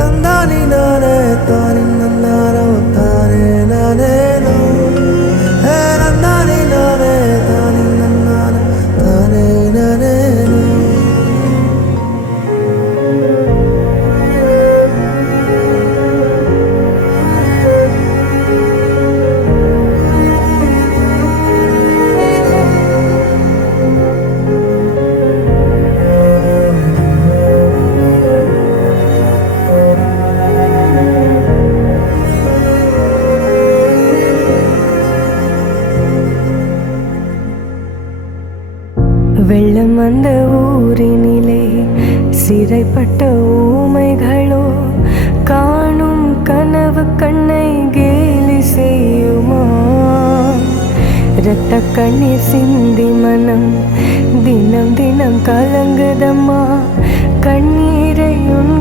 தந்தானி நானே தானே நன்னாரோ தானே நானேனோ ஹே நந்தானி நானே தானே நன்னாரோ தானே நானேனோ வெள்ளம் வந்த ஊரினிலே சிறைப்பட்ட ஊமைகளோ காணும் கனவு கண்ணை கேலி செய்யுமா இரத்த கண்ணீர் சிந்தி மனம் தினம் தினம் கலங்குதம்மா கண்ணீரை உன்